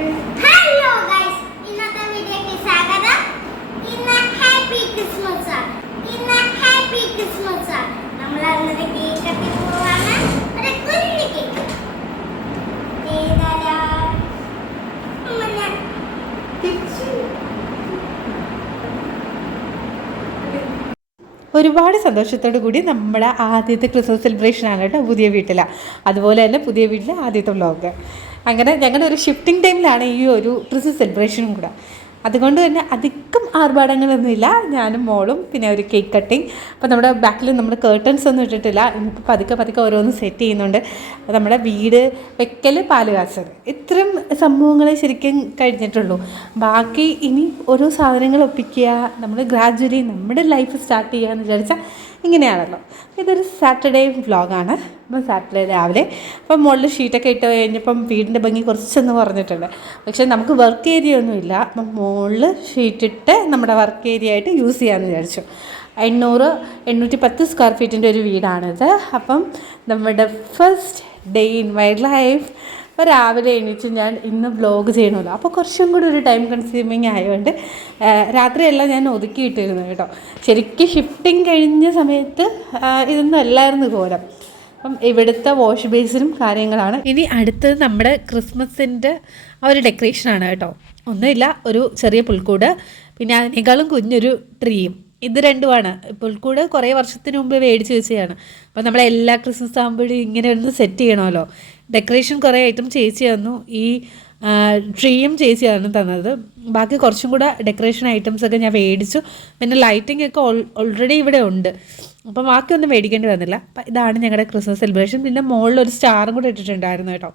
Hello guys, ഇന്നത്തെ വീഡിയോയ്ക്ക് സ്വാഗതം. ഇന്ന് ഹാപ്പി ക്രിസ്മസ് ആണ്. നമ്മൾ അന്നത്തെ കേക്ക് കട്ടി പോവാണ്. ഒരു കുഞ്ഞു കേക്ക് ഏതായാ ഒരുപാട് സന്തോഷത്തോടു കൂടി നമ്മുടെ ആദ്യത്തെ ക്രിസ്മസ് സെലിബ്രേഷനാണ് കേട്ടോ പുതിയ വീട്ടിലാണ്. അതുപോലെ തന്നെ പുതിയ വീട്ടിലെ ആദ്യത്തെ വ്ലോഗ്. അങ്ങനെ ഞങ്ങളുടെ ഒരു ഷിഫ്റ്റിംഗ് ടൈമിലാണ് ഈ ഒരു ക്രിസ്മസ് സെലിബ്രേഷനും കൂടെ. അതുകൊണ്ട് തന്നെ അധികം ആർഭാടങ്ങളൊന്നുമില്ല. ഞാനും മോളും പിന്നെ ഒരു കേക്ക് കട്ടിങ്. അപ്പോൾ നമ്മുടെ ബാക്കിൽ നമ്മൾ കേർട്ടൻസ് ഒന്നും ഇട്ടിട്ടില്ല. ഇനിയിപ്പോൾ പതുക്കെ ഓരോന്ന് സെറ്റ് ചെയ്യുന്നുണ്ട്. നമ്മുടെ വീട് വെക്കൽ, പാല് കാച്ചൽ, ഇത്രയും സംഭവങ്ങളെ ശരിക്കും കഴിഞ്ഞിട്ടുള്ളൂ. ബാക്കി ഇനി ഓരോ സാധനങ്ങൾ ഒപ്പിക്കുക, നമ്മൾ ഗ്രാജുവലി നമ്മുടെ ലൈഫ് സ്റ്റാർട്ട് ചെയ്യുക എന്ന് വിചാരിച്ചാൽ ഇങ്ങനെയാണല്ലോ. ഇതൊരു സാറ്റർഡേ വ്ലോഗാണ്. അപ്പം സാറ്റർഡേ രാവിലെ അപ്പം മുകളിൽ ഷീറ്റൊക്കെ ഇട്ട് കഴിഞ്ഞപ്പം വീടിൻ്റെ ഭംഗി കുറച്ചൊന്ന് കുറഞ്ഞിട്ടുണ്ട്. പക്ഷേ നമുക്ക് വർക്ക് ഏരിയ ഒന്നുമില്ല. അപ്പം മുകളിൽ ഷീറ്റിട്ട് നമ്മുടെ വർക്ക് ഏരിയ ആയിട്ട് യൂസ് ചെയ്യാമെന്ന് വിചാരിച്ചു. 810 സ്ക്വയർ ഫീറ്റിൻ്റെ ഒരു വീടാണിത്. അപ്പം നമ്മുടെ first day in my life. അപ്പോൾ രാവിലെ എണീച്ച് ഞാൻ ഇന്ന് വ്ലോഗ് ചെയ്യണമല്ലോ, അപ്പോൾ കുറച്ചും കൂടി ഒരു ടൈം കൺസ്യൂമിങ് ആയതുകൊണ്ട് രാത്രിയെല്ലാം ഞാൻ ഒതുക്കിയിട്ടിരുന്നു കേട്ടോ. ശരിക്കും ഷിഫ്റ്റിംഗ് കഴിഞ്ഞ സമയത്ത് ഇതൊന്നും അല്ലായിരുന്നു കോലം. അപ്പം ഇവിടുത്തെ വാഷ് ബേസിനും കാര്യങ്ങളാണ്. ഇനി അടുത്തത് നമ്മുടെ ക്രിസ്മസിൻ്റെ ആ ഒരു ഡെക്കറേഷനാണ് കേട്ടോ. ഒന്നുമില്ല, ഒരു ചെറിയ പുൽക്കൂട്, പിന്നെ അതിനേക്കാളും കുഞ്ഞൊരു ട്രീയും. ഇത് രണ്ടുമാണ്. പുൽക്കൂട് കുറേ വർഷത്തിന് മുമ്പ് മേടിച്ച് വെച്ചതാണ്. അപ്പോൾ നമ്മളെല്ലാ ക്രിസ്മസ് ആകുമ്പോഴും ഇങ്ങനെ ഒന്ന് സെറ്റ് ചെയ്യണമല്ലോ. ഡെക്കറേഷൻ കുറേ ഐറ്റം ചേച്ചി തന്നു. ഈ ട്രീയും ചേച്ചിയാണ് തന്നത്. ബാക്കി കുറച്ചും കൂടെ ഡെക്കറേഷൻ ഐറ്റംസൊക്കെ ഞാൻ മേടിച്ചു. പിന്നെ ലൈറ്റിംഗ് ഒക്കെ ഓൾറെഡി ഇവിടെ ഉണ്ട്. അപ്പം ബാക്കിയൊന്നും മേടിക്കേണ്ടി വന്നില്ല. അപ്പം ഇതാണ് ഞങ്ങളുടെ ക്രിസ്മസ് സെലിബ്രേഷൻ. പിന്നെ മുകളിലൊരു സ്റ്റാറും കൂടെ ഇട്ടിട്ടുണ്ടായിരുന്നു കേട്ടോ.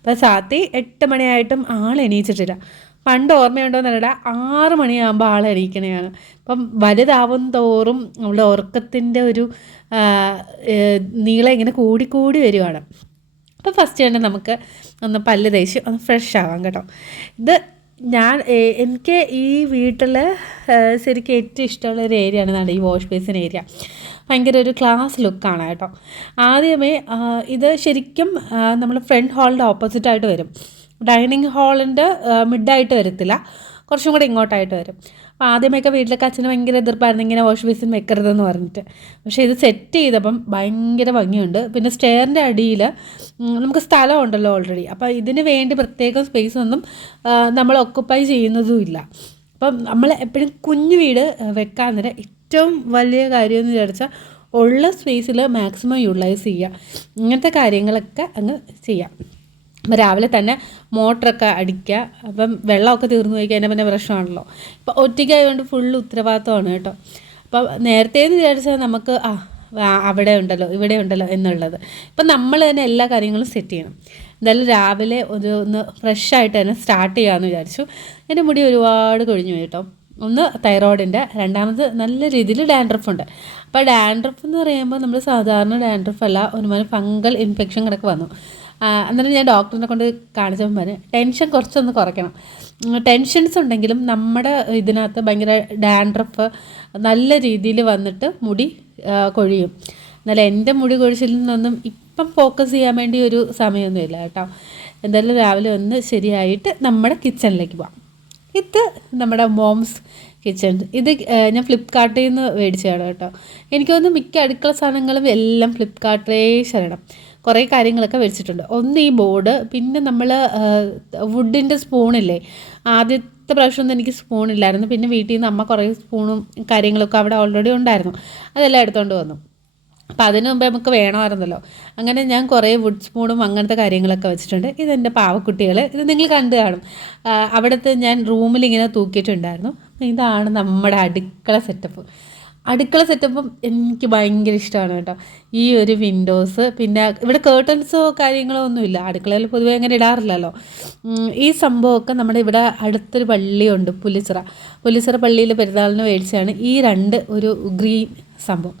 അപ്പോൾ സാത്തി 8 മണിയായിട്ടും ആൾ എണീച്ചിട്ടില്ല. പണ്ട് ഓർമ്മയുണ്ടോ എന്നല്ല, 6 മണിയാകുമ്പോൾ ആൾ എണീക്കണയാണ്. അപ്പം വലുതാവും തോറും നമ്മുടെ ഉറക്കത്തിൻ്റെ ഒരു നീളം ഇങ്ങനെ കൂടിക്കൂടി വരുവാണ്. അപ്പോൾ ഫസ്റ്റ് തന്നെ നമുക്ക് ഒന്ന് പല്ല് തേച്ച് ഒന്ന് ഫ്രഷ് ആവാം കേട്ടോ. ഇത് എനിക്ക് ഈ വീട്ടിൽ ശരിക്കും ഏറ്റവും ഇഷ്ടമുള്ള ഒരു ഏരിയ ആണ് ഈ വാഷ് ബേസിൻ ഏരിയ. ഭയങ്കര ഒരു ക്ലാസ് ലുക്കാണ് കേട്ടോ. ആദ്യമേ ഇത് ശരിക്കും നമ്മൾ ഫ്രണ്ട് ഹാളിൻ്റെ ഓപ്പോസിറ്റായിട്ട് വരും. ഡൈനിങ് ഹാളിൻ്റെ മിഡായിട്ട് വരത്തില്ല, കുറച്ചും കൂടെ ഇങ്ങോട്ടായിട്ട് വരും. അപ്പോൾ ആദ്യമൊക്കെ വീട്ടിലൊക്കെ അച്ഛന് ഭയങ്കര എതിർപ്പായിരുന്നു ഇങ്ങനെ വാഷ് ബേസിൻ വെക്കരുതെന്ന് പറഞ്ഞിട്ട്. പക്ഷേ ഇത് സെറ്റ് ചെയ്തപ്പം ഭയങ്കര ഭംഗിയുണ്ട്. പിന്നെ സ്റ്റെയറിൻ്റെ അടിയിൽ നമുക്ക് സ്ഥലമുണ്ടല്ലോ ഓൾറെഡി. അപ്പോൾ ഇതിന് വേണ്ടി പ്രത്യേകം സ്പേസ് ഒന്നും നമ്മൾ ഒക്കുപ്പൈ ചെയ്യുന്നതുമില്ല. അപ്പം നമ്മൾ എപ്പോഴും കുഞ്ഞു വീട് വെക്കാൻ നേരം ഏറ്റവും വലിയ കാര്യമെന്ന് വിചാരിച്ചാൽ ഉള്ള സ്പേസിൽ മാക്സിമം യൂട്ടിലൈസ് ചെയ്യുക. ഇങ്ങനത്തെ കാര്യങ്ങളൊക്കെ അങ്ങ് ചെയ്യാം. അപ്പോൾ രാവിലെ തന്നെ മോട്ടറൊക്കെ അടിക്കുക. അപ്പം വെള്ളമൊക്കെ തീർന്നു പോയി കഴിഞ്ഞാൽ പിന്നെ പ്രശ്നമാണല്ലോ. ഇപ്പം ഒറ്റയ്ക്കായതുകൊണ്ട് ഫുള്ള് ഉത്തരവാദിത്തമാണ് കേട്ടോ. അപ്പം നേരത്തേന്ന് വിചാരിച്ചാൽ നമുക്ക് അവിടെ ഉണ്ടല്ലോ ഇവിടെ ഉണ്ടല്ലോ എന്നുള്ളത്. ഇപ്പം നമ്മൾ തന്നെ എല്ലാ കാര്യങ്ങളും സെറ്റ് ചെയ്യണം. എന്തായാലും രാവിലെ ഒന്ന് ഫ്രഷായിട്ട് തന്നെ സ്റ്റാർട്ട് ചെയ്യാമെന്ന് വിചാരിച്ചു. എൻ്റെ മുടി ഒരുപാട് കൊഴിഞ്ഞു പോയി കേട്ടോ. ഒന്ന് തൈറോയിഡിൻ്റെ, രണ്ടാമത് നല്ല രീതിയിൽ ഡാൻഡ്രഫ് ഉണ്ട്. അപ്പോൾ ഡാൻഡ്രഫ് എന്ന് പറയുമ്പോൾ നമ്മൾ സാധാരണ ഡാൻഡ്രഫ് അല്ല, ഒരുമാതിരി ഫംഗൽ ഇൻഫെക്ഷൻ കിടക്ക് വന്നു. അന്നേരം ഞാൻ ഡോക്ടറിനെ കൊണ്ട് കാണിച്ചപ്പോൾ പറഞ്ഞ് ടെൻഷൻ കുറച്ചൊന്ന് കുറയ്ക്കണം. ടെൻഷൻസ് ഉണ്ടെങ്കിലും നമ്മുടെ ഇതിനകത്ത് ഭയങ്കര ഡാൻഡ്രഫ് നല്ല രീതിയിൽ വന്നിട്ട് മുടി കൊഴിയും. എന്നാലും എൻ്റെ മുടി കൊഴിച്ചിൽ നിന്നൊന്നും ഇപ്പം ഫോക്കസ് ചെയ്യാൻ വേണ്ടി ഒരു സമയമൊന്നുമില്ല കേട്ടോ. എന്തായാലും രാവിലെ ഒന്ന് ശരിയായിട്ട് നമ്മുടെ കിച്ചണിലേക്ക് പോകാം. ഇത് നമ്മുടെ മോംസ് കിച്ചൺ. ഇത് ഞാൻ ഫ്ലിപ്കാർട്ടിൽ നിന്ന് മേടിച്ചതാണ് കേട്ടോ. എനിക്ക് തോന്നുന്നു മിക്ക അടുക്കള സാധനങ്ങളും എല്ലാം ഫ്ലിപ്കാർട്ടിലേ ശരണം. കുറേ കാര്യങ്ങളൊക്കെ മേടിച്ചിട്ടുണ്ട്. ഒന്ന് ഈ ബോർഡ്, പിന്നെ നമ്മൾ വുഡിൻ്റെ സ്പൂണില്ലേ, ആദ്യത്തെ പ്രാവശ്യമൊന്നും എനിക്ക് സ്പൂണില്ലായിരുന്നു. പിന്നെ വീട്ടിൽ നിന്ന് അമ്മ കുറേ സ്പൂണും കാര്യങ്ങളൊക്കെ അവിടെ ഓൾറെഡി ഉണ്ടായിരുന്നു, അതെല്ലാം എടുത്തുകൊണ്ട് വന്നു. അപ്പോൾ അതിന് മുമ്പേ നമുക്ക് വേണമായിരുന്നല്ലോ. അങ്ങനെ ഞാൻ കുറേ വുഡ് സ്പൂണും അങ്ങനത്തെ കാര്യങ്ങളൊക്കെ വെച്ചിട്ടുണ്ട്. ഇതെൻ്റെ പാവക്കുട്ടികൾ, ഇത് നിങ്ങൾ കണ്ടു കാണും. അവിടുത്തെ ഞാൻ റൂമിലിങ്ങനെ തൂക്കിയിട്ടുണ്ടായിരുന്നു. ഇതാണ് നമ്മുടെ അടുക്കള സെറ്റപ്പ്. അടുക്കള സെറ്റപ്പും എനിക്ക് ഭയങ്കര ഇഷ്ടമാണ് കേട്ടോ. ഈ ഒരു വിൻഡോസ്, പിന്നെ ഇവിടെ കേർട്ടൻസോ കാര്യങ്ങളോ ഒന്നുമില്ല. അടുക്കളയിൽ പൊതുവേ അങ്ങനെ ഇടാറില്ലല്ലോ. ഈ സംഭവമൊക്കെ നമ്മുടെ ഇവിടെ അടുത്തൊരു പള്ളിയുണ്ട്, പുലിച്ചിറ പള്ളിയിൽ പെരുന്നാളിന് മേടിച്ചാണ് ഈ ഒരു ഗ്രീൻ സംഭവം.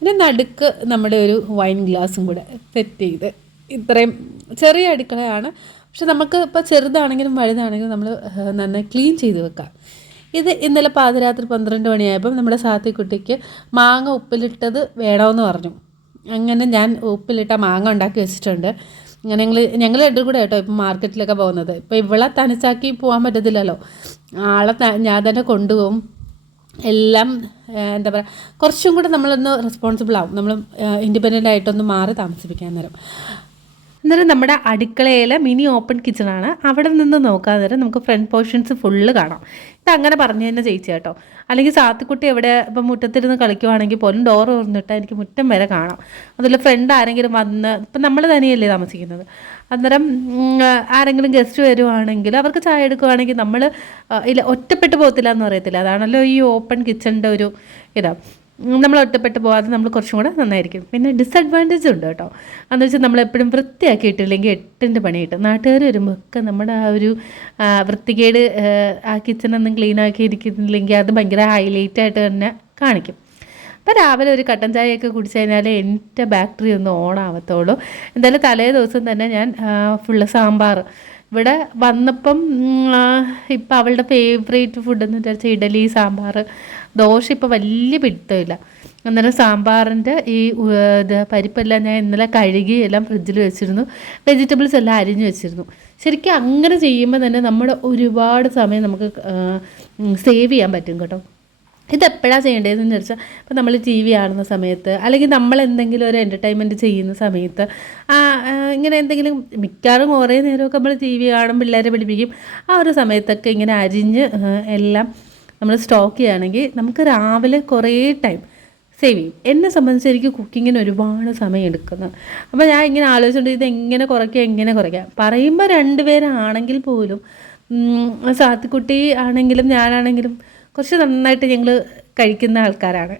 പിന്നെ നടുക്ക് നമ്മുടെ ഒരു വൈൻ ഗ്ലാസും കൂടെ സെറ്റ് ചെയ്ത്. ഇത്രയും ചെറിയ അടുക്കളയാണ്, പക്ഷെ നമുക്ക് ഇപ്പോൾ ചെറുതാണെങ്കിലും വലുതാണെങ്കിലും നമ്മൾ നന്നായി ക്ലീൻ ചെയ്ത് വെക്കാം. ഇത് ഇന്നലെ പാതിരാത്രി 12 മണിയായപ്പം നമ്മുടെ സാത്തിക്കുട്ടിക്ക് മാങ്ങ ഉപ്പിലിട്ടത് വേണമെന്ന് പറഞ്ഞു. അങ്ങനെ ഞാൻ ഉപ്പിലിട്ട മാങ്ങ ഉണ്ടാക്കി വെച്ചിട്ടുണ്ട്. അങ്ങനെ ഞങ്ങൾ രണ്ടും കൂടെ കേട്ടോ ഇപ്പം മാർക്കറ്റിലൊക്കെ പോകുന്നത്. ഇപ്പോൾ ഇവളെ തനിച്ചാക്കി പോകാൻ പറ്റത്തില്ലല്ലോ, ആളെ ഞാൻ തന്നെ കൊണ്ടുപോകും. എല്ലാം എന്താ പറയുക, കുറച്ചും കൂടെ നമ്മളൊന്ന് റെസ്പോൺസിബിൾ ആവും, നമ്മൾ ഇൻഡിപെൻഡൻ്റ് ആയിട്ടൊന്ന് മാറി താമസിപ്പിക്കാൻ നേരം. അന്നേരം നമ്മുടെ അടുക്കളയിൽ മിനി ഓപ്പൺ കിച്ചണാണ്. അവിടെ നിന്ന് നോക്കാൻ നേരം നമുക്ക് ഫ്രണ്ട് പോർഷൻസ് ഫുള്ള് കാണാം. ഇതങ്ങനെ പറഞ്ഞു തന്നെ ചേച്ചി കേട്ടോ. അല്ലെങ്കിൽ സാത്തിക്കുട്ടി എവിടെ ഇപ്പം മുറ്റത്തിരുന്ന് കളിക്കുവാണെങ്കിൽ പോലും ഡോർ തുറന്നിട്ടാൽ എനിക്ക് മുറ്റം വരെ കാണാം. അതുപോലെ ഫ്രണ്ട് ആരെങ്കിലും വന്ന്, ഇപ്പം നമ്മൾ തന്നെയല്ലേ താമസിക്കുന്നത്, അന്നേരം ആരെങ്കിലും ഗസ്റ്റ് വരുവാണെങ്കിൽ അവർക്ക് ചായ എടുക്കുവാണെങ്കിൽ നമ്മൾ ഇല്ല ഒറ്റപ്പെട്ട് പോകത്തില്ല എന്ന് പറയത്തില്ല. അതാണല്ലോ ഈ ഓപ്പൺ കിച്ചണിൻ്റെ ഒരു ഇതാണ്. നമ്മൾ ഒറ്റപ്പെട്ട് പോകാതെ നമ്മൾ കുറച്ചും കൂടെ നന്നായിരിക്കും. പിന്നെ ഡിസഡ്വാൻറ്റേജ് ഉണ്ട് കേട്ടോ. എന്ന് വെച്ചാൽ നമ്മളെപ്പോഴും വൃത്തിയാക്കിയിട്ടില്ലെങ്കിൽ 8ൻ്റെ പണി കിട്ടും. നാട്ടുകാർ വരുമ്പോൾ ഒക്കെ നമ്മുടെ ആ ഒരു വൃത്തികേട്, ആ കിച്ചണൊന്നും ക്ലീൻ ആക്കി ഇരിക്കുന്നില്ലെങ്കിൽ അത് ഭയങ്കര ഹൈലൈറ്റായിട്ട് തന്നെ കാണിക്കും. അപ്പോൾ രാവിലെ ഒരു കട്ടൻ ചായയൊക്കെ കുടിച്ചു കഴിഞ്ഞാൽ എൻ്റെ ബാറ്ററി ഒന്ന് ഓൺ ആവത്തുള്ളൂ. എന്തായാലും തലേ ദിവസം തന്നെ ഞാൻ ഫുള്ള് സാമ്പാർ ഇവിടെ വന്നപ്പം ഇപ്പം അവളുടെ ഫേവറേറ്റ് ഫുഡ് എന്ന് വെച്ചാൽ ഇഡലി, സാമ്പാർ, ദോശ ഇപ്പോൾ വലിയ പിടുത്തമില്ല. അന്നേരം സാമ്പാറിൻ്റെ ഈ പരിപ്പെല്ലാം ഞാൻ ഇന്നലെ കഴുകി എല്ലാം ഫ്രിഡ്ജിൽ വെച്ചിരുന്നു. വെജിറ്റബിൾസ് എല്ലാം അരിഞ്ഞ് വെച്ചിരുന്നു. ശരിക്കും അങ്ങനെ ചെയ്യുമ്പോൾ തന്നെ നമ്മുടെ ഒരുപാട് സമയം നമുക്ക് സേവ് ചെയ്യാൻ പറ്റും കേട്ടോ. ഇതെപ്പോഴാണ് ചെയ്യേണ്ടതെന്ന് വെച്ചാൽ ഇപ്പോൾ നമ്മൾ ടി വി കാണുന്ന സമയത്ത്, അല്ലെങ്കിൽ നമ്മൾ എന്തെങ്കിലും ഒരു എൻ്റർടൈൻമെൻറ്റ് ചെയ്യുന്ന സമയത്ത്, ഇങ്ങനെ എന്തെങ്കിലും മിക്കവാറും കുറേ നേരമൊക്കെ നമ്മൾ ടി വി കാണും, പിള്ളേരെ പഠിപ്പിക്കും, ആ ഒരു സമയത്തൊക്കെ ഇങ്ങനെ അരിഞ്ഞ് എല്ലാം നമ്മൾ സ്റ്റോക്ക് ചെയ്യുകയാണെങ്കിൽ നമുക്ക് രാവിലെ കുറേ ടൈം സേവ് ചെയ്യും. എന്നെ സംബന്ധിച്ച് എനിക്ക് കുക്കിങ്ങിന് ഒരുപാട് സമയം എടുക്കുന്നത്. അപ്പോൾ ഞാൻ ഇങ്ങനെ ആലോചിച്ചുകൊണ്ട് ഇത് എങ്ങനെ കുറയ്ക്കാം പറയുമ്പോൾ 2 പേരാണെങ്കിൽ പോലും, സാത്തിക്കുട്ടി ആണെങ്കിലും ഞാനാണെങ്കിലും കുറച്ച് നന്നായിട്ട് ഞങ്ങൾ കഴിക്കുന്ന ആൾക്കാരാണ്.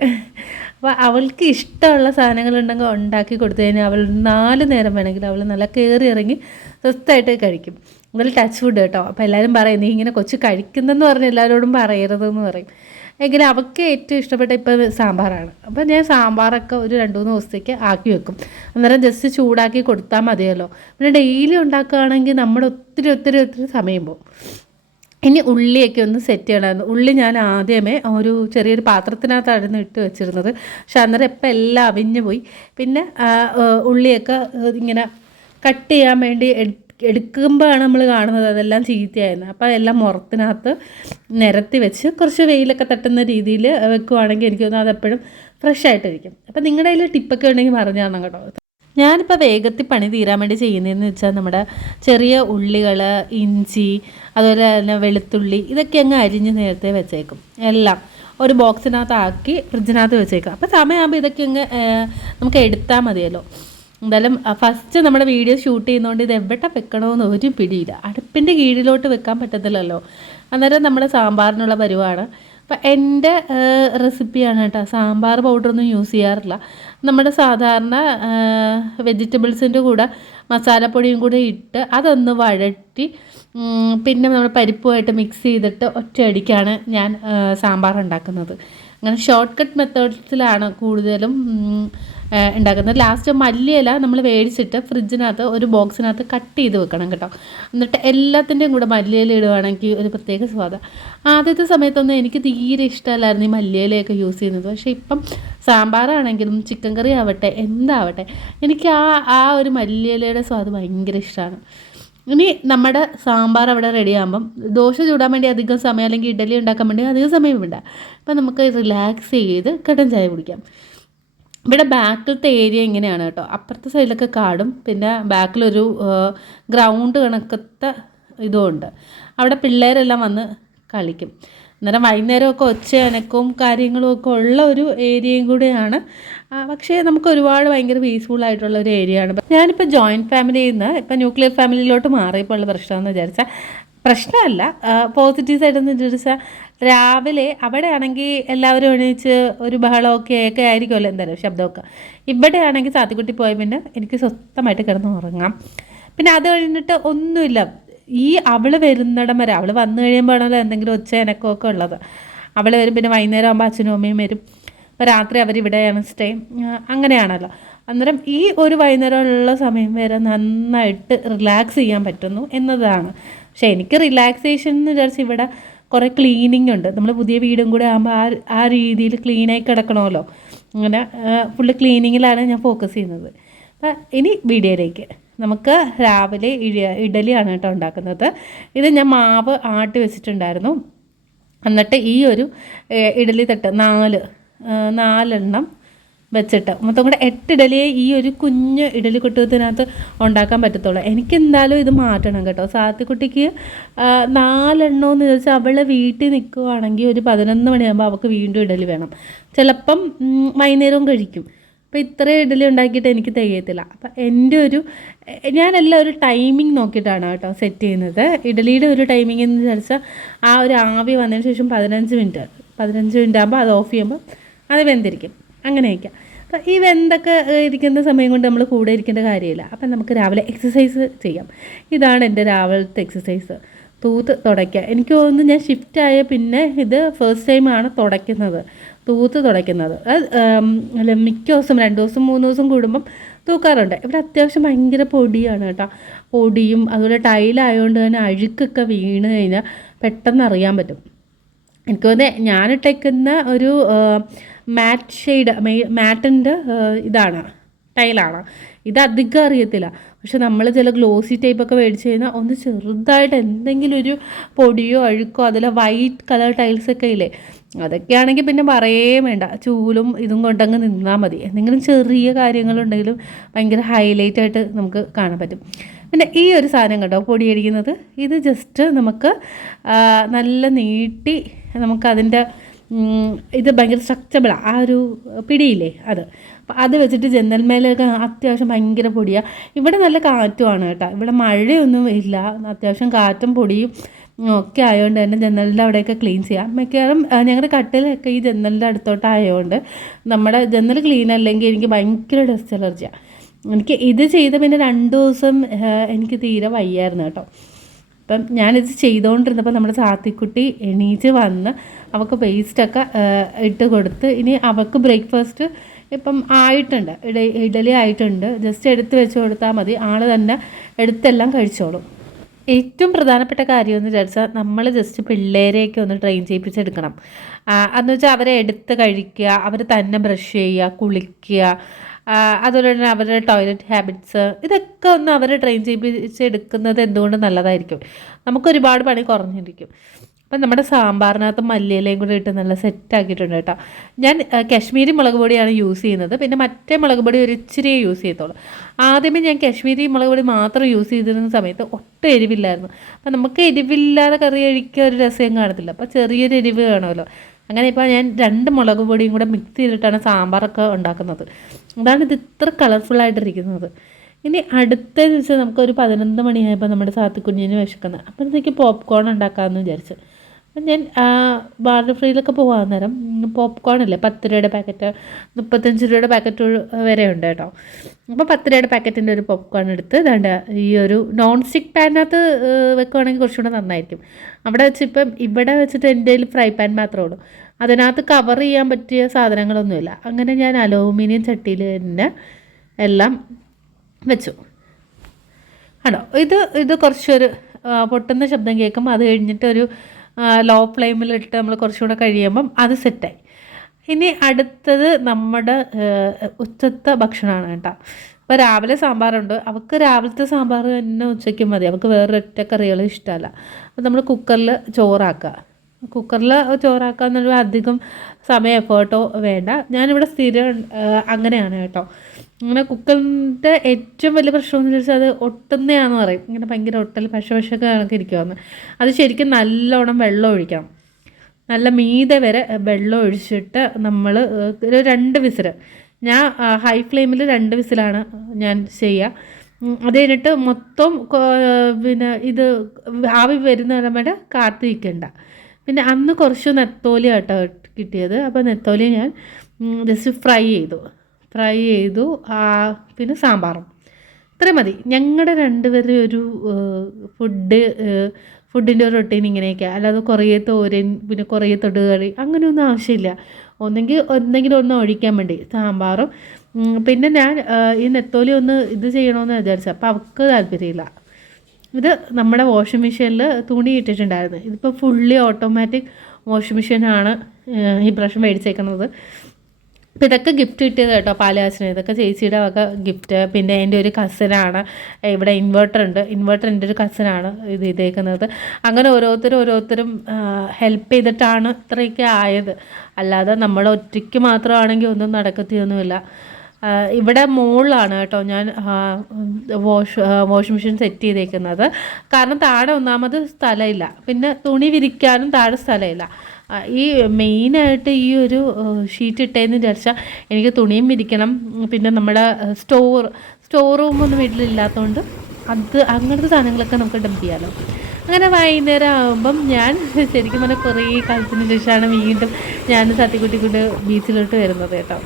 അപ്പോൾ അവൾക്ക് ഇഷ്ടമുള്ള സാധനങ്ങളുണ്ടെങ്കിൽ ഉണ്ടാക്കി കൊടുത്തു കഴിഞ്ഞാൽ അവൾ 4 നേരം വേണമെങ്കിൽ അവൾ നല്ല കയറി ഇറങ്ങി സ്വസ്ഥമായിട്ട് കഴിക്കും. അവൾ ടച്ച് ഫുഡ് കേട്ടോ. അപ്പോൾ എല്ലാവരും പറയും നീ ഇങ്ങനെ കൊച്ചു കഴിക്കുന്നെന്ന് പറഞ്ഞ് എല്ലാവരോടും പറയരുതെന്ന് പറയും. എങ്കിലും അവൾക്ക് ഏറ്റവും ഇഷ്ടപ്പെട്ട ഇപ്പോൾ സാമ്പാറാണ്. അപ്പോൾ ഞാൻ സാമ്പാറൊക്കെ ഒരു 2-3 ദിവസത്തേക്ക് ആക്കി വെക്കും. അന്നേരം ജസ്റ്റ് ചൂടാക്കി കൊടുത്താൽ മതിയല്ലോ. പിന്നെ ഡെയിലി ഉണ്ടാക്കുകയാണെങ്കിൽ നമ്മുടെ ഒത്തിരി സമയം പോകും. ഇനി ഉള്ളിയൊക്കെ ഒന്ന് സെറ്റ് ചെയ്യണമായിരുന്നു. ഉള്ളി ഞാൻ ആദ്യമേ ഒരു ചെറിയൊരു പാത്രത്തിനകത്തായിരുന്നു ഇട്ട് വെച്ചിരുന്നത്. പക്ഷെ അന്നേരം ഇപ്പം എല്ലാം അവിഞ്ഞു പോയി. പിന്നെ ഉള്ളിയൊക്കെ ഇങ്ങനെ കട്ട് ചെയ്യാൻ വേണ്ടി എടുക്കുമ്പോഴാണ് നമ്മൾ കാണുന്നത് അതെല്ലാം ചീത്തയായിരുന്നു. അപ്പോൾ എല്ലാം മുറത്തിനകത്ത് നിരത്തി വെച്ച് കുറച്ച് വെയിലൊക്കെ തട്ടുന്ന രീതിയിൽ വെക്കുവാണെങ്കിൽ എനിക്ക് തോന്നുന്നു അതെപ്പോഴും ഫ്രഷ് ആയിട്ടിരിക്കും. അപ്പോൾ നിങ്ങളുടെ കയ്യിൽ ടിപ്പൊക്കെ ഉണ്ടെങ്കിൽ പറഞ്ഞു തരണം കേട്ടോ. ഞാനിപ്പോൾ വേഗത്തിൽ പണി തീരാൻ വേണ്ടി ചെയ്യുന്നതെന്ന് വെച്ചാൽ നമ്മുടെ ചെറിയ ഉള്ളികൾ, ഇഞ്ചി, അതുപോലെ തന്നെ വെളുത്തുള്ളി, ഇതൊക്കെ അങ്ങ് അരിഞ്ഞ് നേരത്തെ വെച്ചേക്കും. എല്ലാം ഒരു ബോക്സിനകത്താക്കി ഫ്രിഡ്ജിനകത്ത് വെച്ചേക്കും. അപ്പോൾ സമയമാകുമ്പോൾ ഇതൊക്കെ അങ്ങ് നമുക്ക് എടുത്താൽ മതിയല്ലോ. എന്തായാലും ഫസ്റ്റ് നമ്മുടെ വീഡിയോ ഷൂട്ട് ചെയ്യുന്നതുകൊണ്ട് ഇത് എവിടെ വെക്കണമെന്ന് ഒരു പിടിയില്ല. അടുപ്പിൻ്റെ കീഴിലോട്ട് വെക്കാൻ പറ്റത്തില്ലല്ലോ. അന്നേരം നമ്മുടെ സാമ്പാറിനുള്ള പരിവാണ്. അപ്പം എൻ്റെ റെസിപ്പിയാണ് കേട്ടോ. സാമ്പാർ പൗഡറൊന്നും യൂസ് ചെയ്യാറില്ല. നമ്മുടെ സാധാരണ വെജിറ്റബിൾസിൻ്റെ കൂടെ മസാലപ്പൊടിയും കൂടെ ഇട്ട് അതൊന്ന് വഴറ്റി പിന്നെ നമ്മൾ പരിപ്പുമായിട്ട് മിക്സ് ചെയ്തിട്ട് ഒറ്റയടിക്കാണ് ഞാൻ സാമ്പാർ ഉണ്ടാക്കുന്നത്. അങ്ങനെ ഷോർട്ട് കട്ട് മെത്തേഡ്സിലാണ് കൂടുതലും ഉണ്ടാക്കുന്നത്. ലാസ്റ്റ് മല്ലിയില നമ്മൾ മേടിച്ചിട്ട് ഫ്രിഡ്ജിനകത്ത് ഒരു ബോക്സിനകത്ത് കട്ട് ചെയ്ത് വെക്കണം കേട്ടോ. എന്നിട്ട് എല്ലാത്തിൻ്റെയും കൂടെ മല്ലിയില ഇടുവാണെങ്കിൽ ഒരു പ്രത്യേക സ്വാദം. ആദ്യത്തെ സമയത്തൊന്നും എനിക്ക് തീരെ ഇഷ്ടമല്ലായിരുന്നു ഈ മല്ലിയിലയൊക്കെ യൂസ് ചെയ്യുന്നത്. പക്ഷേ ഇപ്പം സാമ്പാറാണെങ്കിലും ചിക്കൻ കറി ആവട്ടെ എന്താവട്ടെ എനിക്ക് ആ ഒരു മല്ലിയിലയുടെ സ്വാദ് ഭയങ്കര ഇഷ്ടമാണ്. ഇനി നമ്മുടെ സാമ്പാർ അവിടെ റെഡി ആകുമ്പം ദോശ ചൂടാൻ വേണ്ടി അധികം സമയം, അല്ലെങ്കിൽ ഇഡലി ഉണ്ടാക്കാൻ വേണ്ടി അധികം സമയം വേണ്ട. അപ്പം നമുക്ക് റിലാക്സ് ചെയ്ത് കട്ടൻ ചായ കുടിക്കാം. ഇവിടെ ബാക്കിലത്തെ ഏരിയ ഇങ്ങനെയാണ് കേട്ടോ. അപ്പുറത്തെ സൈഡിലൊക്കെ കാടും പിന്നെ ബാക്കിലൊരു ഗ്രൗണ്ട് കണക്കത്തെ ഇതുമുണ്ട്. അവിടെ പിള്ളേരെല്ലാം വന്ന് കളിക്കും. അന്നേരം വൈകുന്നേരമൊക്കെ ഒച്ച അനക്കവും കാര്യങ്ങളും ഒക്കെ ഉള്ള ഒരു ഏരിയയും കൂടെയാണ്. പക്ഷേ നമുക്ക് ഒരുപാട് ഭയങ്കര പീസ്ഫുള്ളായിട്ടുള്ള ഒരു ഏരിയ ആണ്. ഞാനിപ്പോൾ ജോയിൻറ്റ് ഫാമിലിയിൽ നിന്ന് ഇപ്പം ന്യൂക്ലിയർ ഫാമിലിയിലോട്ട് മാറിയപ്പോൾ ഉള്ള പ്രശ്നമെന്ന് വിചാരിച്ചാൽ, പ്രശ്നമല്ല പോസിറ്റീവ് സൈഡെന്ന് വിചാരിച്ചാൽ, രാവിലെ അവിടെ ആണെങ്കിൽ എല്ലാവരും എണീച്ച് ഒരു ബഹളമൊക്കെ ആയിരിക്കുമല്ലോ എന്തായാലും ശബ്ദമൊക്കെ. ഇവിടെ ആണെങ്കിൽ സാത്തിക്കുട്ടി പോയ പിന്നെ എനിക്ക് സ്വസ്ഥമായിട്ട് കിടന്ന് ഉറങ്ങാം. പിന്നെ അത് കഴിഞ്ഞിട്ട് ഒന്നുമില്ല. അവൾ വരുന്നിടം വരെ, അവൾ വന്നു കഴിയുമ്പോഴാണല്ലോ എന്തെങ്കിലും ഒച്ച എനക്കമൊക്കെ ഉള്ളത്. അവൾ വരും, പിന്നെ വൈകുന്നേരം ആകുമ്പോൾ അച്ഛനും അമ്മയും വരും. അപ്പോൾ രാത്രി അവരിവിടെയാണ് സ്റ്റേ, അങ്ങനെയാണല്ലോ. അന്നേരം ഈ ഒരു വൈകുന്നേരമുള്ള സമയം വരെ നന്നായിട്ട് റിലാക്സ് ചെയ്യാൻ പറ്റുന്നു എന്നതാണ്. പക്ഷേ എനിക്ക് റിലാക്സേഷൻ എന്ന് വിചാരിച്ച് ഇവിടെ കുറേ ക്ലീനിങ് ഉണ്ട്. നമ്മൾ പുതിയ വീടും കൂടെ ആകുമ്പോൾ ആ രീതിയിൽ ക്ലീനായി കിടക്കണമല്ലോ. അങ്ങനെ ഫുള്ള് ക്ലീനിങ്ങിലാണ് ഞാൻ ഫോക്കസ് ചെയ്യുന്നത്. അപ്പം ഇനി വീഡിയോയിലേക്ക്. നമുക്ക് രാവിലെ ഇഡലിയാണ് കേട്ടോ ഉണ്ടാക്കുന്നത്. ഇത് ഞാൻ മാവ് ആട്ടി വെച്ചിട്ടുണ്ടായിരുന്നു. എന്നിട്ട് ഈ ഒരു ഇഡലി തട്ട് 4 വെച്ചിട്ട് മൊത്തം കൂടെ 8 ഇഡലിയെ ഈ ഒരു കുഞ്ഞ് ഇഡലി കുട്ടകത്തിനകത്ത് ഉണ്ടാക്കാൻ പറ്റത്തുള്ളൂ. എനിക്കെന്തായാലും ഇത് മാറ്റണം കേട്ടോ. സാത്തിക്കുട്ടിക്ക് 4 എന്ന് ചോദിച്ചാൽ അവൾ വീട്ടിൽ നിൽക്കുവാണെങ്കിൽ ഒരു 11 മണിയാകുമ്പോൾ അവൾക്ക് വീണ്ടും ഇഡലി വേണം. ചിലപ്പം വൈകുന്നേരവും കഴിക്കും. അപ്പോൾ ഇത്രയും ഇഡലി ഉണ്ടാക്കിയിട്ട് എനിക്ക് തികയത്തില്ല. അപ്പം ഞാനെല്ലാം ഒരു ടൈമിംഗ് നോക്കിയിട്ടാണ് കേട്ടോ സെറ്റ് ചെയ്യുന്നത്. ഇഡലിയുടെ ഒരു ടൈമിംഗ് എന്ന് വിചാരിച്ചാൽ ആ ഒരു ആവി വന്നതിന് ശേഷം 15 മിനിറ്റ് ആകുമ്പോൾ അത് ഓഫ് ചെയ്യുമ്പോൾ അത് വെന്തിരിക്കും. അങ്ങനെയൊക്കെ. അപ്പോൾ ഈ വെന്തൊക്കെ ഇരിക്കുന്ന സമയം കൊണ്ട് നമ്മൾ കൂടെ ഇരിക്കേണ്ട കാര്യമില്ല. അപ്പം നമുക്ക് രാവിലെ എക്സസൈസ് ചെയ്യാം. ഇതാണ് എൻ്റെ രാവിലത്തെ എക്സസൈസ്, തൂത്ത് തുടയ്ക്കുക. എനിക്ക് തോന്നുന്നു ഞാൻ ഷിഫ്റ്റായ പിന്നെ ഇത് ഫസ്റ്റ് ടൈമാണ് തൂത്ത് തുടയ്ക്കുന്നത്. അല്ല, മിക്ക ദിവസം 2 ദിവസം 3 ദിവസം കൂടുമ്പം തൂക്കാറുണ്ട്. ഇവിടെ അത്യാവശ്യം ഭയങ്കര പൊടിയാണ് കേട്ടോ. പൊടിയും അതുപോലെ ടൈലായതുകൊണ്ട് തന്നെ അഴുക്കൊക്കെ വീണ് കഴിഞ്ഞാൽ പെട്ടെന്ന് അറിയാൻ പറ്റും. എനിക്ക് തോന്നുന്നത് ഞാനിട്ടേക്കുന്ന ഒരു മാറ്റിൻ്റെ ഇതാണ്, ടൈലാണ്. ഇത് അധികം അറിയത്തില്ല. പക്ഷെ നമ്മൾ ചില ഗ്ലോസി ടൈപ്പൊക്കെ മേടിച്ച് കഴിഞ്ഞാൽ ഒന്ന് ചെറുതായിട്ട് എന്തെങ്കിലും ഒരു പൊടിയോ അഴുക്കോ അതിലെ വൈറ്റ് കളർ ടൈൽസൊക്കെ ഇല്ലേ, അതൊക്കെയാണെങ്കിൽ പിന്നെ പറയേ വേണ്ട, ചൂലും ഇതും കൊണ്ടങ്ങ് നിന്നാൽ മതി. എന്തെങ്കിലും ചെറിയ കാര്യങ്ങളുണ്ടെങ്കിലും ഭയങ്കര ഹൈലൈറ്റായിട്ട് നമുക്ക് കാണാൻ പറ്റും. പിന്നെ ഈ ഒരു സാധനം കേട്ടോ, പൊടിയടിക്കുന്നത്, ഇത് ജസ്റ്റ് നമുക്ക് നല്ല നീട്ടി നമുക്കതിൻ്റെ ഇത് ഭയങ്കര സ്ട്രക്ചബിളാണ്. ആ ഒരു പിടിയില്ലേ അപ്പം അത് വെച്ചിട്ട് ജനൽമേലൊക്കെ അത്യാവശ്യം ഭയങ്കര പൊടിയാണ്. ഇവിടെ നല്ല കാറ്റുമാണ് കേട്ടോ. ഇവിടെ മഴയൊന്നും ഇല്ല, അത്യാവശ്യം കാറ്റും പൊടിയും ഒക്കെ ആയതുകൊണ്ട് തന്നെ ജനലിൻ്റെ അവിടെയൊക്കെ ക്ലീൻ ചെയ്യാം. മിക്കവാറും ഞങ്ങളുടെ കട്ടിലൊക്കെ ഈ ജനലിൻ്റെ അടുത്തോട്ടായതുകൊണ്ട് നമ്മുടെ ജനൽ ക്ലീൻ അല്ലെങ്കിൽ എനിക്ക് ഭയങ്കര ഡസ്റ്റ് അലർജിയാണ്. എനിക്ക് ഇത് ചെയ്ത് പിന്നെ 2 ദിവസം എനിക്ക് തീരെ വയ്യായിരുന്നു കേട്ടോ. അപ്പം ഞാനിത് ചെയ്തുകൊണ്ടിരുന്നപ്പോൾ നമ്മുടെ സാത്തിക്കുട്ടി എണീച്ച് വന്ന് അവൾക്ക് പേസ്റ്റൊക്കെ ഇട്ട് കൊടുത്ത്, ഇനി അവൾക്ക് ബ്രേക്ക്ഫാസ്റ്റ് ഇപ്പം ആയിട്ടുണ്ട്, ഇഡലി ആയിട്ടുണ്ട്. ജസ്റ്റ് എടുത്ത് വെച്ച് കൊടുത്താൽ മതി, ആൾ തന്നെ എടുത്തെല്ലാം കഴിച്ചോളും. ഏറ്റവും പ്രധാനപ്പെട്ട കാര്യമെന്ന് വിചാരിച്ചാൽ നമ്മൾ ജസ്റ്റ് പിള്ളേരെയൊക്കെ ഒന്ന് ട്രെയിൻ ചെയ്യിപ്പിച്ചെടുക്കണം. അതെന്ന് വെച്ചാൽ അവരെ എടുത്ത് കഴിക്കുക, അവർ തന്നെ ബ്രഷ് ചെയ്യുക, കുളിക്കുക, അതുപോലെ തന്നെ അവരുടെ ടോയ്ലറ്റ് ഹാബിറ്റ്സ്, ഇതൊക്കെ ഒന്ന് അവരെ ട്രെയിൻ ചെയ്യിപ്പിച്ചെടുക്കുന്നത് എന്തുകൊണ്ട് നല്ലതായിരിക്കും. നമുക്കൊരുപാട് പണി കുറഞ്ഞിരിക്കും. അപ്പം നമ്മുടെ സാമ്പാറിനകത്ത് മല്ലിയിലയും കൂടി ഇട്ട് നല്ല സെറ്റാക്കിയിട്ടുണ്ട് കേട്ടോ. ഞാൻ കാശ്മീരി മുളക് പൊടിയാണ് യൂസ് ചെയ്യുന്നത്. പിന്നെ മറ്റേ മുളക് പൊടി ഒരു ഇച്ചിരിയേ യൂസ് ചെയ്യത്തുള്ളൂ. ആദ്യമേ ഞാൻ കാശ്മീരി മുളക് പൊടി മാത്രം യൂസ് ചെയ്തിരുന്ന സമയത്ത് ഒട്ടും എരിവില്ലായിരുന്നു. അപ്പം നമുക്ക് എരിവില്ലാതെ കറി കഴിക്കാൻ ഒരു രസം കാണത്തില്ല. അപ്പോൾ ചെറിയൊരു എരിവ് വേണമല്ലോ. അങ്ങനെ ഇപ്പോൾ ഞാൻ 2 മുളക് പൊടിയും കൂടെ മിക്സ് ചെയ്തിട്ടാണ് സാമ്പാറൊക്കെ ഉണ്ടാക്കുന്നത്. അതാണ് ഇത് ഇത്ര കളർഫുള്ളായിട്ടിരിക്കുന്നത്. ഇനി അടുത്ത ദിവസം നമുക്കൊരു 11 മണിയായപ്പോൾ നമ്മുടെ സാത്തുക്കുഞ്ഞിന് വിശക്കുന്നത്. അപ്പോഴത്തേക്ക് പോപ്കോൺ ഉണ്ടാക്കാമെന്ന് വിചാരിച്ചു. അപ്പം ഞാൻ ബാർലി ഫ്രീയിലൊക്കെ പോകാൻ നേരം പോപ്കോൺ ഇല്ലേ, 10 രൂപയുടെ പാക്കറ്റ്, 35 രൂപയുടെ പാക്കറ്റ് വരെ ഉണ്ട് കേട്ടോ. അപ്പോൾ 10 രൂപയുടെ പാക്കറ്റിൻ്റെ ഒരു പോപ്കോൺ എടുത്ത് വേണ്ട ഈ ഒരു നോൺ സ്റ്റിക്ക് പാനിനകത്ത് വെക്കുകയാണെങ്കിൽ കുറച്ചുകൂടെ നന്നായിരിക്കും. അവിടെ വെച്ച് ഇപ്പം ഇവിടെ വെച്ചിട്ട് എൻ്റെ കയ്യിൽ ഫ്രൈ പാൻ മാത്രമേ ഉള്ളൂ. അതിനകത്ത് കവർ ചെയ്യാൻ പറ്റിയ സാധനങ്ങളൊന്നുമില്ല. അങ്ങനെ ഞാൻ അലൂമിനിയം ചട്ടിയിൽ തന്നെ എല്ലാം വെച്ചു. ആണോ, ഇത് കുറച്ചൊരു പൊട്ടുന്ന ശബ്ദം കേൾക്കും. അത് കഴിഞ്ഞിട്ടൊരു ലോ ഫ്ലെയിമിലിട്ട് നമ്മൾ കുറച്ചുകൂടെ കഴിയുമ്പം അത് സെറ്റായി. ഇനി അടുത്തത് നമ്മുടെ ഉച്ചത്തെ ഭക്ഷണമാണ് കേട്ടോ. അപ്പോൾ രാവിലെ സാമ്പാറുണ്ട്. അവൾക്ക് രാവിലത്തെ സാമ്പാർ തന്നെ ഉച്ചയ്ക്കും മതി, അവൾക്ക് വേറൊരൊറ്റ കറികൾ ഇഷ്ടമല്ല. അപ്പോൾ നമ്മൾ കുക്കറിൽ ചോറാക്കുക എന്നുള്ളത് അധികം സമയം എഫേർട്ടോ വേണ്ട. ഞാനിവിടെ സ്ഥിരം അങ്ങനെയാണ് കേട്ടോ. അങ്ങനെ കുക്കറിൻ്റെ ഏറ്റവും വലിയ പ്രശ്നമെന്ന് വെച്ചാൽ അത് ഒട്ടുന്നതാണെന്ന് പറയും. ഇങ്ങനെ ഭയങ്കര ഒട്ടൽ പശയൊക്കെ കണക്ക് ഇരിക്കുമെന്ന്. അത് ശരിക്കും നല്ലോണം വെള്ളം ഒഴിക്കണം. നല്ല മീതെ വരെ വെള്ളം ഒഴിച്ചിട്ട് നമ്മൾ ഒരു 2 വിസിൽ, ഞാൻ ഹൈ ഫ്ലെയിമിൽ 2 വിസിലാണ് ഞാൻ ചെയ്യുക. അത് കഴിഞ്ഞിട്ട് മൊത്തം പിന്നെ ഇത് ആവി വരുന്ന വരെ കാത്തിരിക്കണ്ട. പിന്നെ അന്ന് കുറച്ച് നെത്തോലി ആട്ടോ കിട്ടിയത്. അപ്പോൾ നെത്തോലി ഞാൻ ജസ്റ്റ് ഫ്രൈ ചെയ്തു. പിന്നെ സാമ്പാറും ഇത്രയും മതി. ഞങ്ങളുടെ 2 പേരുടെ ഒരു ഫുഡിൻ്റെ ഒരു റൊട്ടീൻ ഇങ്ങനെയൊക്കെയാണ്. അല്ലാതെ കുറേ തോരൻ പിന്നെ കുറേ തൊടുകറി അങ്ങനെയൊന്നും ആവശ്യമില്ല. എന്തെങ്കിലും ഒന്ന് ഒഴിക്കാൻ വേണ്ടി സാമ്പാറും. പിന്നെ ഞാൻ ഈ നെത്തോലി ഒന്ന് ഇത് ചെയ്യണമെന്ന് വിചാരിച്ചു. അപ്പോൾ അവൾക്ക് താല്പര്യമില്ല. ഇത് നമ്മുടെ വാഷിംഗ് മെഷീനിൽ തുണി ഇട്ടിട്ടുണ്ടായിരുന്നു. ഇതിപ്പോൾ ഫുള്ളി ഓട്ടോമാറ്റിക് വാഷിംഗ് മെഷീനാണ് ഈ പ്രാവശ്യം മേടിച്ചേക്കുന്നത്. അപ്പോൾ ഇതൊക്കെ ഗിഫ്റ്റ് കിട്ടിയത് കേട്ടോ പാലുകാച്ചിന്. ഇതൊക്കെ ചേച്ചിയുടെ വക ഗിഫ്റ്റ്. പിന്നെ എൻ്റെ ഒരു കസിനാണ്, ഇവിടെ ഇൻവെർട്ടർ ഉണ്ട്, ഇൻവെർട്ടർ എൻ്റെ ഒരു കസിനാണ് ഇത് ഇതേക്കുന്നത്. അങ്ങനെ ഓരോരുത്തരും ഹെൽപ്പ് ചെയ്തിട്ടാണ് ഇത്രയൊക്കെ ആയത്. അല്ലാതെ നമ്മൾ ഒറ്റയ്ക്ക് മാത്രമാണെങ്കിൽ ഒന്നും നടക്കത്തൊന്നുമില്ല. ഇവിടെ മുകളിലാണ് കേട്ടോ ഞാൻ വാഷിംഗ് മെഷീൻ സെറ്റ് ചെയ്തേക്കുന്നത്. കാരണം താഴെ ഒന്നാമത് സ്ഥലമില്ല, പിന്നെ തുണി വിരിക്കാനും താഴെ സ്ഥലമില്ല. ഈ മെയിനായിട്ട് ഈ ഒരു ഷീറ്റ് ഇട്ടതെന്ന് വിചാരിച്ചാൽ എനിക്ക് തുണിയും വിരിക്കണം, പിന്നെ നമ്മുടെ സ്റ്റോർ റൂമൊന്നും വീട്ടിലില്ലാത്തതുകൊണ്ട് അങ്ങനത്തെ സാധനങ്ങളൊക്കെ നമുക്ക് ഡംപ് ചെയ്യാമല്ലോ. അങ്ങനെ വൈകുന്നേരം ആകുമ്പം ഞാൻ ശരിക്കും പറഞ്ഞാൽ കുറേ കാലത്തിന് ശേഷമാണ് വീണ്ടും ഞാൻ സത്യക്കുട്ടിക്കൊണ്ട് ബീച്ചിലോട്ട് വരുന്നത് കേട്ടോ.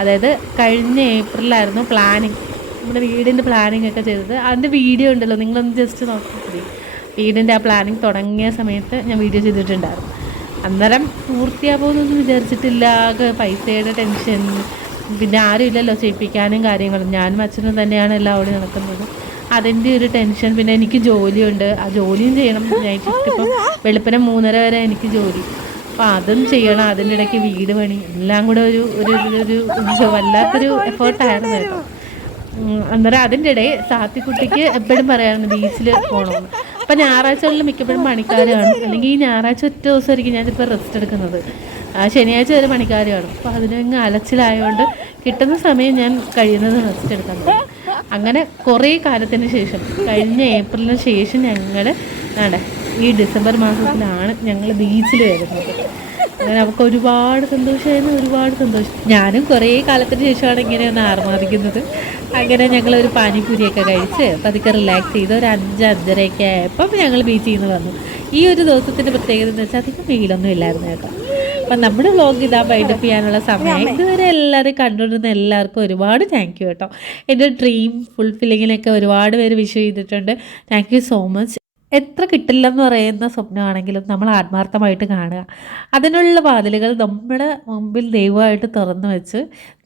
അതായത് കഴിഞ്ഞ ഏപ്രിലായിരുന്നു പ്ലാനിങ്, നമ്മുടെ വീടിൻ്റെ പ്ലാനിങ് ഒക്കെ ചെയ്തത്. അതിൻ്റെ വീഡിയോ ഉണ്ടല്ലോ, നിങ്ങളൊന്ന് ജസ്റ്റ് നോക്കിക്കൂടി. വീടിൻ്റെ ആ പ്ലാനിങ് തുടങ്ങിയ സമയത്ത് ഞാൻ വീഡിയോ ചെയ്തിട്ടുണ്ടായിരുന്നു. അന്നേരം പൂർത്തിയാകുമെന്നൊന്നും വിചാരിച്ചിട്ടില്ല. പൈസയുടെ ടെൻഷൻ, പിന്നെ ആരും ഇല്ലല്ലോ ചെയ്യിപ്പിക്കാനും കാര്യങ്ങളും. ഞാനും അച്ഛനും തന്നെയാണ് എല്ലാം അവിടെ നടക്കുന്നത്. അതിൻ്റെ ഒരു ടെൻഷൻ. പിന്നെ എനിക്ക് ജോലിയുണ്ട്, ആ ജോലിയും ചെയ്യണം. നൈറ്റ് ഷിഫ്റ്റ് ഇപ്പം വെളുപ്പിനെ 3:30 വരെ എനിക്ക് ജോലി, അപ്പോൾ അതും ചെയ്യണം. അതിൻ്റെ ഇടയ്ക്ക് വീട് പണി, എല്ലാം കൂടെ ഒരു വല്ലാത്തൊരു എഫേർട്ടായിരുന്നു കേട്ടോ. അന്നേരം അതിൻ്റെ ഇടയിൽ സാത്തിക്കുട്ടിക്ക് എപ്പോഴും പറയാറുണ്ട് ബീച്ചിൽ പോകണമെന്ന്. അപ്പം ഞായറാഴ്ചകളിൽ മിക്കപ്പോഴും പണിക്കാർ കാണും, അല്ലെങ്കിൽ ഈ ഞായറാഴ്ച ഒറ്റ ദിവസമായിരിക്കും ഞാനിപ്പോൾ റെസ്റ്റ് എടുക്കുന്നത്. ശനിയാഴ്ച വരെ പണിക്കാർ കാണും. അപ്പോൾ അതിനങ്ങ് അലച്ചിലായതുകൊണ്ട് കിട്ടുന്ന സമയം ഞാൻ കഴിയുന്നത് റെസ്റ്റ് എടുക്കുന്നത്. അങ്ങനെ കുറേ കാലത്തിന് ശേഷം, കഴിഞ്ഞ ഏപ്രിലിന് ശേഷം ഞങ്ങൾ ഈ ഡിസംബർ മാസത്തിലാണ് ഞങ്ങൾ ബീച്ചിൽ വരുന്നത്. അങ്ങനെ നമുക്ക് ഒരുപാട് സന്തോഷം. ഞാനും കുറേ കാലത്തിന് ശേഷമാണ് ഇങ്ങനെ ഒന്ന് ആർമാദിക്കുന്നത്. അങ്ങനെ ഞങ്ങളൊരു പാനിപ്പൂരിയൊക്കെ കഴിച്ച് പതുക്കെ റിലാക്സ് ചെയ്ത് ഒരു 5-5:30 ആയപ്പം ഞങ്ങൾ ബീച്ചിൽ നിന്ന് വന്നു. ഈ ഒരു ദിവസത്തിൻ്റെ പ്രത്യേകത എന്ന് വെച്ചാൽ അധികം വെയിലൊന്നും ഇല്ലായിരുന്നു കേട്ടോ. അപ്പം നമ്മുടെ വ്ളോഗ് ഇതാ വൈൻഡപ്പ് ചെയ്യാനുള്ള സമയം. ഇതുവരെ എല്ലാവരും കണ്ടുകൊണ്ടിരുന്ന എല്ലാവർക്കും ഒരുപാട് താങ്ക് യു കേട്ടോ. എൻ്റെ ഡ്രീം ഫുൾഫില്ലിങ്ങിനൊക്കെ ഒരുപാട് പേര് വിഷ് ചെയ്തിട്ടുണ്ട്. Thank you so much. എത്ര കിട്ടില്ലെന്ന് പറയുന്ന സ്വപ്നമാണെങ്കിലും നമ്മൾ ആത്മാർത്ഥമായിട്ട് കാണുക. അതിനുള്ള വാതിലുകൾ നമ്മുടെ മുമ്പിൽ ദൈവമായിട്ട് തുറന്നു വെച്ച്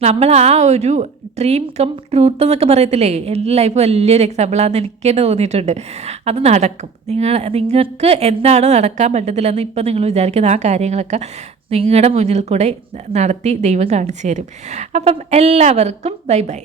നമ്മൾ ആ ഒരു ഡ്രീം കം ട്രൂത്ത് എന്നൊക്കെ പറയത്തില്ലേ, എൻ്റെ ലൈഫ് വലിയൊരു എക്സാമ്പിളാണെന്ന് എനിക്ക് തന്നെ തോന്നിയിട്ടുണ്ട്. അത് നടക്കും. നിങ്ങൾക്ക് എന്താണ് നടക്കാൻ പറ്റത്തില്ലെന്ന് ഇപ്പം നിങ്ങൾ വിചാരിക്കുന്ന ആ കാര്യങ്ങളൊക്കെ നിങ്ങളുടെ മുന്നിൽ കൂടെ നടത്തി ദൈവം കാണിച്ചു തരും. അപ്പം എല്ലാവർക്കും ബൈ ബൈ.